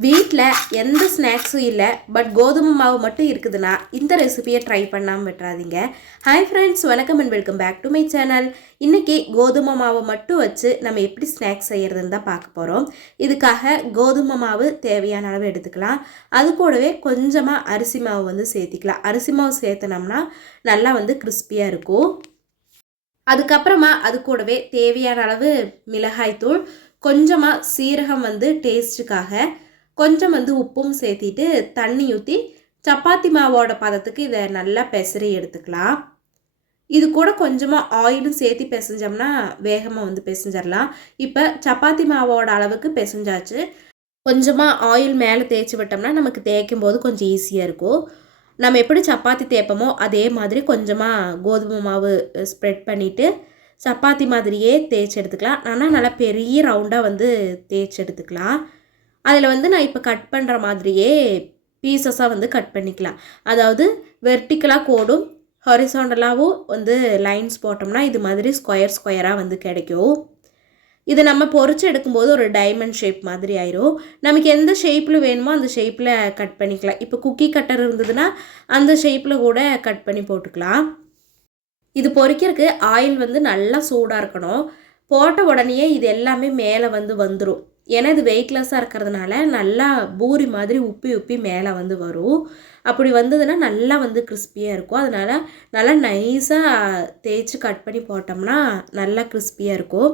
வீட்டில் எந்த ஸ்நாக்ஸும் இல்லை, பட் கோதுமை மாவு மட்டும் இருக்குதுன்னா இந்த ரெசிபியை ட்ரை பண்ணாமல் விட்டுறாதீங்க. ஹாய் ஃப்ரெண்ட்ஸ், வணக்கம் and welcome back to my channel. இன்றைக்கி கோதுமை மாவை மட்டும் வச்சு நம்ம எப்படி ஸ்நாக்ஸ் செய்கிறதுன்னு தான் பார்க்க போகிறோம். இதுக்காக கோதுமை மாவு தேவையான அளவு எடுத்துக்கலாம். அது கூடவே கொஞ்சமாக அரிசி மாவு வந்து சேர்த்திக்கலாம். அரிசி மாவு சேர்த்தனோம்னா நல்லா வந்து கிறிஸ்பியாக இருக்கும். அதுக்கப்புறமா அது கூடவே தேவையான அளவு மிளகாய்த்தூள், கொஞ்சமாக சீரகம் வந்து டேஸ்ட்டுக்காக, கொஞ்சம் வந்து உப்பும் சேர்த்திட்டு தண்ணி ஊற்றி சப்பாத்தி மாவோட பதத்துக்கு இதை நல்லா பெசரி எடுத்துக்கலாம். இது கூட கொஞ்சமாக ஆயிலும் சேர்த்து பிசைஞ்சோம்னா வேகமாக வந்து பிசைஞ்சிடலாம். இப்போ சப்பாத்தி மாவோட அளவுக்கு பிசைஞ்சாச்சு. கொஞ்சமாக ஆயில் மேலே தேய்ச்சி விட்டோம்னா நமக்கு தேய்க்கும் போது கொஞ்சம் ஈஸியாக இருக்கும். நம்ம எப்படி சப்பாத்தி தேய்ப்போமோ அதே மாதிரி கொஞ்சமாக கோதுமை மாவு ஸ்ப்ரெட் பண்ணிவிட்டு சப்பாத்தி மாதிரியே தேய்ச்சி எடுத்துக்கலாம். ஆனால் நல்லா பெரிய ரவுண்டாக வந்து தேய்ச்சி எடுத்துக்கலாம். அதில் வந்து நான் இப்போ கட் பண்ணுற மாதிரியே பீசஸாக வந்து கட் பண்ணிக்கலாம். அதாவது வெர்டிக்கலாக கோடும் ஹாரிசாண்டலாகவும் வந்து லைன்ஸ் போட்டோம்னா இது மாதிரி ஸ்கொயர் ஸ்கொயராக வந்து கிடைக்கும். இதை நம்ம பொரிச்சு எடுக்கும்போது ஒரு டைமண்ட் ஷேப் மாதிரி ஆயிரும். நமக்கு எந்த ஷேப்பில் வேணுமோ அந்த ஷேப்பில் கட் பண்ணிக்கலாம். இப்போ குக்கி கட்டர் இருந்ததுன்னா அந்த ஷேப்பில் கூட கட் பண்ணி போட்டுக்கலாம். இது பொரிக்கிறதுக்கு ஆயில் வந்து நல்லா சூடாக இருக்கணும். போட்ட உடனேயே இது எல்லாமே மேலே வந்து வந்துடும். ஏன்னா இது வெயிட்லெஸ்ஸாக இருக்கிறதுனால நல்லா பூரி மாதிரி உப்பி உப்பி மேலே வந்து வரும். அப்படி வந்ததுன்னா நல்லா வந்து கிறிஸ்பியாக இருக்கும். அதனால் நல்லா நைஸாக தேய்ச்சி கட் பண்ணி போட்டோம்னா நல்லா கிறிஸ்பியாக இருக்கும்.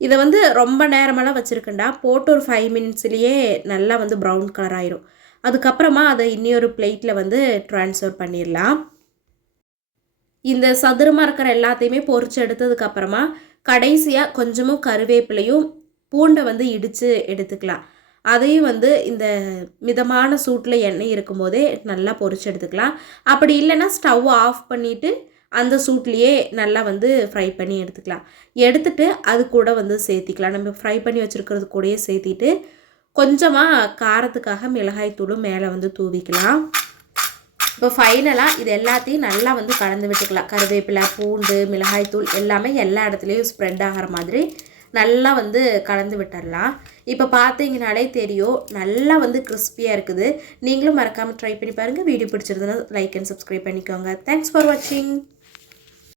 இதை வந்து ரொம்ப நேரமெல்லாம் வச்சுருக்கேன்டா, போட்டு ஒரு 5 மினிட்ஸ்லேயே நல்லா வந்து ப்ரௌன் கலர் ஆயிரும். அதுக்கப்புறமா அதை இன்னொரு பிளேட்டில் வந்து ட்ரான்ஸ்ஃபர் பண்ணிடலாம். இந்த சதுரமாக இருக்கிற எல்லாத்தையுமே பொரிச்சு எடுத்ததுக்கப்புறமா கடைசியாக கொஞ்சமும் கருவேப்பிலையும் பூண்டை வந்து இடித்து எடுத்துக்கலாம். அதையும் வந்து இந்த மிதமான சூட்டில் எண்ணெய் இருக்கும்போதே நல்லா பொரிச்சு எடுத்துக்கலாம். அப்படி இல்லைன்னா ஸ்டவ் ஆஃப் பண்ணிவிட்டு அந்த சூட்லேயே நல்லா வந்து ஃப்ரை பண்ணி எடுத்துக்கலாம். எடுத்துட்டு அது கூட வந்து சேர்த்திக்கலாம். நம்ம ஃப்ரை பண்ணி வச்சுருக்கிறது கூடயே சேர்த்திட்டு கொஞ்சமாக காரத்துக்காக மிளகாய் தூளும் மேலே வந்து தூவிக்கலாம். இப்போ ஃபைனலாக இது எல்லாத்தையும் நல்லா வந்து கலந்து விட்டுக்கலாம். கருவேப்பிலை, பூண்டு, மிளகாய்த்தூள் எல்லாமே எல்லா இடத்துலையும் ஸ்ப்ரெட் ஆகிற மாதிரி நல்லா வந்து கலந்து விட்டுடலாம். இப்போ பார்த்தீங்கனாலே தெரியும் நல்லா வந்து கிறிஸ்பியாக இருக்குது. நீங்களும் மறக்காமல் ட்ரை பண்ணி பாருங்கள். வீடியோ பிடிச்சிருந்ததுன்னா லைக் அண்ட் சப்ஸ்கிரைப் பண்ணிக்கோங்க. தேங்க்ஸ் ஃபார் வாட்சிங்.